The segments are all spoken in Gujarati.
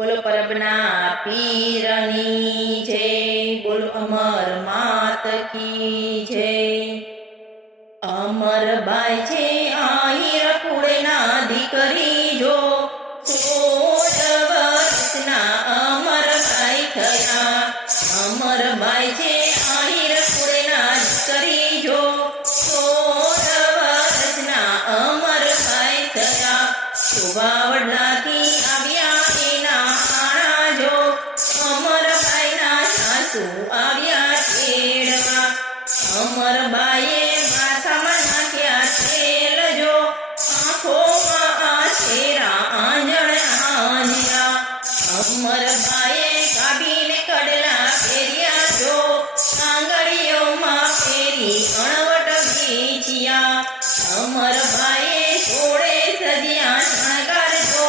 બોલો પરબના પીરની જય, બોલો અમર માત કી જય। અમર બાઈ છે આહિર કુળના દીકરી જો, 16 વર્ષના અમર બાઈ થયા। અમર બાઈ છે આહિર કુળના દીકરી જો, 16 વર્ષના અમર બાઈ થયા। શોભાવડનાથી આવ્યા એના આણા જો, અમરબાઈના સાસુ આવ્યા તેડવા। અમરબાઈએ માથામાં નાખ્યા તેલ જો, આંખોમાં આછેરા આંજણ આંજ્યા। અમરબાઈએ કાબીને કડલા પહેર્યા જો, આંગળીઓમાં પહેરી અણવટ વીંચ્યા। અમરબાઈએ જોડે સજ્યા શણગાર જો,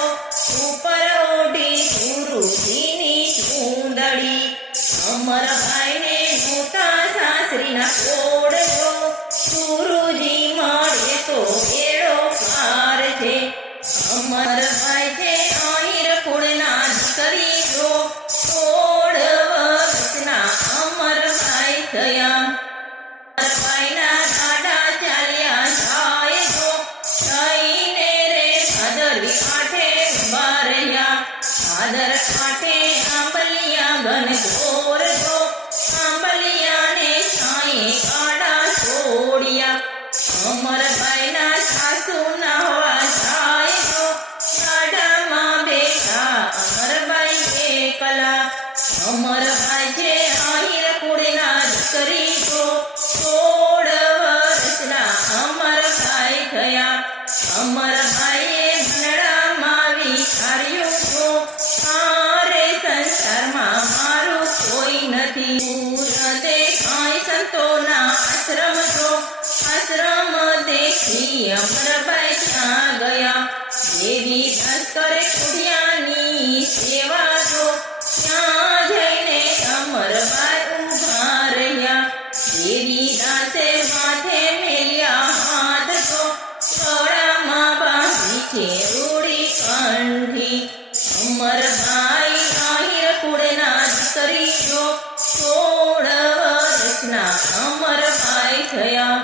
ઉપર ઓઢી ગુરુજીની ચૂંદડી। અમરબાઈને મોટા સાસરીના કોડ જો, ગુરુજી મળે તો બેડો પાર છે। અમરબાઈ છે આહિર કુળના દીકરી જો, 16 વર્ષના અમરબાઈ થયા। અમરબાઈના દાદા ચાલ્યા જાય જો, થઈને રે ભાદરવી આઠે ઉભા રહ્યા। ભાદર આઠે આંબલિયા ઘનઘોર જો, આંબલિયાને છાંયે કાડા છોડ્યા। અમરબાઈના સાસુ નાહવા જાય જો, ગાડામાં બેઠા અમરબાઈ એકલા। અમરબાઈ છે આહિર કુળના દીકરી જો, 16 વર્ષના અમરબાઈ થયા। અમરબાઈએ ભણડામાં વિચાર્યું જો, આરે સંસારમાં મારું કોઈ નથી। દૂર દેખાય સંતોના આશ્રમ જો, આશ્રમ દેખી અમરબાઈ ત્યાં ગયા। દેવી દાસ કરે કુડિયાની સેવા જો, ત્યાં જઈને અમરબાઈ ઊભા રહ્યા। દેવી દાસે માથે મેલ્યા હાથ જો, ગળામાં બાંધી છે રૂડી કંઠી। અમરબાઈ આહિર કુળના દીકરી જો, 16 વર્ષના અમરબાઈ થયા।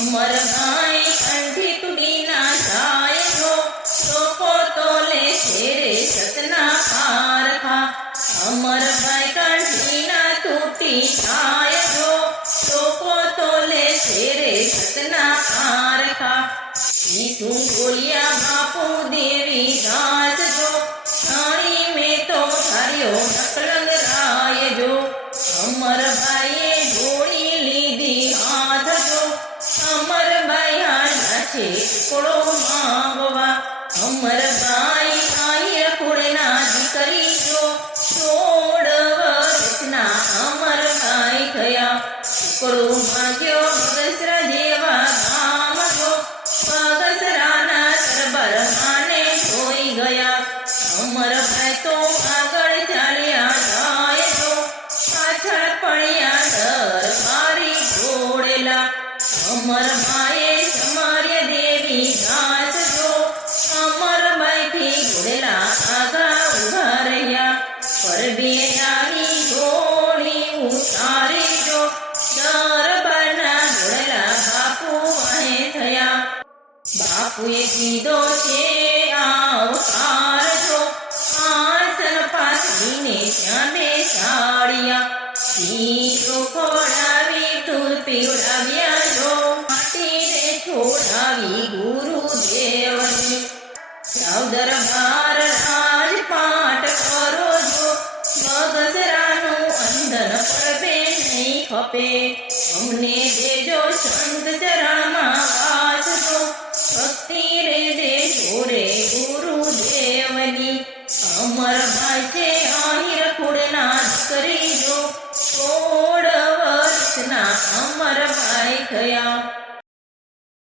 અમરબાઈ કંઠી તૂટી ના જાય જો, લોકો તોલે છે રે સતના પારખા। અમરબાઈ કંઠી ના તૂટી જાય જો, લોકો તોલે છે રે સતના પારખા। શું બોલ્યા બાપુ દેવી દાસ જો, જાણી મેં તો ધાર્યો નકલંગ રાય જો। અમરબાઈએ જોડી લીધી હાથ જો, અમરબાઈ હાલ્યા છે ટુકડો માંગવા। અમરબાઈ આહિર કુળના દીકરી જો, 16 વર્ષના અમરબાઈ થયા। ટુકડો માંગ્યો બગસરા જેવા ગામ જો, બગસરાના સરબરમાને જોઈ ગયા। અમરબાઈ તો આગળ ચાલ્યા જાય જો, પાછળ પડ્યા દરબારી જોડેલા। અમરબાઈએ સમર્ય દેવી દાસ જો, અમરબાઈથી જોડેલા આગા ઉભા રહ્યા। પરબે આવી જોડી ઉતારી જો, દરબારના જોડેલા બાપુ વાહે થયા। બાપુએ કીધો છે આવકાર જો, આસન પાથરીને ત્યાં બેસાડ્યા। શીરો ખોડાવી દૂધ પીવડાવ્યા જો, માટીને છોડાવી ગુરુદેવને। જાવ દરબાર રાજપાટ કરો જો, બગસરાનું અંધન પરબે નહીં ખપે। અમને દેજો સંત ચરણમાં વાસ જો, ભક્તિ રે